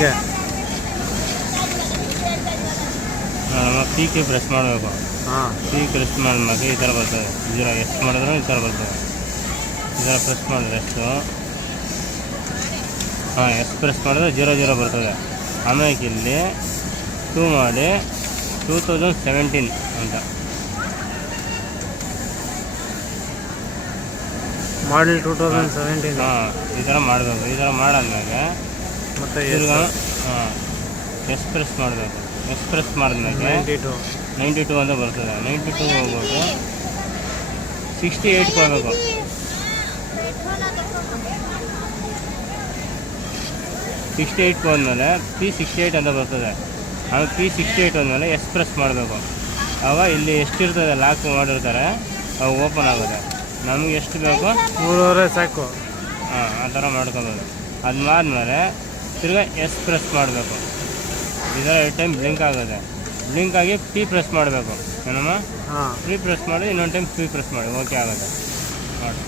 Okay. PK press ಮಾಡಬೇಕು. ಹಾಂ, peak press ಮಾಡಿದ್ಮೇಲೆ ಈ ಥರ ಬರ್ತದೆ. ಜೀರೋ ಎಷ್ಟು ಮಾಡಿದ್ರೆ ಈ ಥರ ಬರ್ತದೆ. ಈ ಥರ ಪ್ರೆಸ್ ಮಾಡಿದ್ರೆ ಎಷ್ಟು, ಹಾಂ ಎಷ್ಟು ಪ್ರೆಸ್ ಮಾಡಿದ್ರೆ 00 ಬರ್ತದೆ. ಆಮೇಲೆ ಇಲ್ಲಿ 2 ಮಾಡಿ 2017 ಅಂತ ಮಾಡಲ್ 2017. ಹಾಂ ಈ ಥರ ಮಾಡಬೇಕು. ಈ ಥರ ಮಾಡಾದ್ಮೇಲೆ ಮತ್ತು ಹಾಂ ಎಕ್ಸ್ಪ್ರೆಸ್ ಮಾಡಬೇಕು. ಎಕ್ಸ್ಪ್ರೆಸ್ ಮಾಡಿದ್ಮೇಲೆ 92 ಅಂತ ಬರ್ತದೆ. 92 ಹೋಗ್ಬಿಟ್ಟು 68 ಹೋಗ್ಬೇಕು. 68 ಹೋದ್ಮೇಲೆ P68 ಅಂತ ಬರ್ತದೆ. ಆಮೇಲೆ P68 ಹೋದ್ಮೇಲೆ ಎಕ್ಸ್ಪ್ರೆಸ್ ಮಾಡಬೇಕು. ಆವಾಗ ಇಲ್ಲಿ ಎಷ್ಟಿರ್ತದೆ ಲಾಕ್ ಮಾಡಿರ್ತಾರೆ ಅವು ಓಪನ್ ಆಗುತ್ತೆ. ನಮಗೆ ಎಷ್ಟು ಬೇಕು 3.5 ಸಾಕು. ಹಾಂ ಆ ಥರ ಮಾಡ್ಕೊಬೋದು. ಅದಾದ್ಮೇಲೆ ತಿರ್ಗಾ ಪ್ರೆಸ್ ಮಾಡಬೇಕು. ಈ ಥರ 2 ಟೈಮ್ ಬ್ಲಿಂಕ್ ಆಗುತ್ತೆ. ಬ್ಲಿಂಕ್ ಆಗಿ P ಪ್ರೆಸ್ ಮಾಡಬೇಕು ಏನಮ್ಮ. ಹಾಂ, ಪ್ರೆಸ್ ಮಾಡಿ ಇನ್ನೊಂದು ಟೈಮ್ P ಪ್ರೆಸ್ ಮಾಡಿ ಓಕೆ ಆಗುತ್ತೆ ಮಾಡಿ.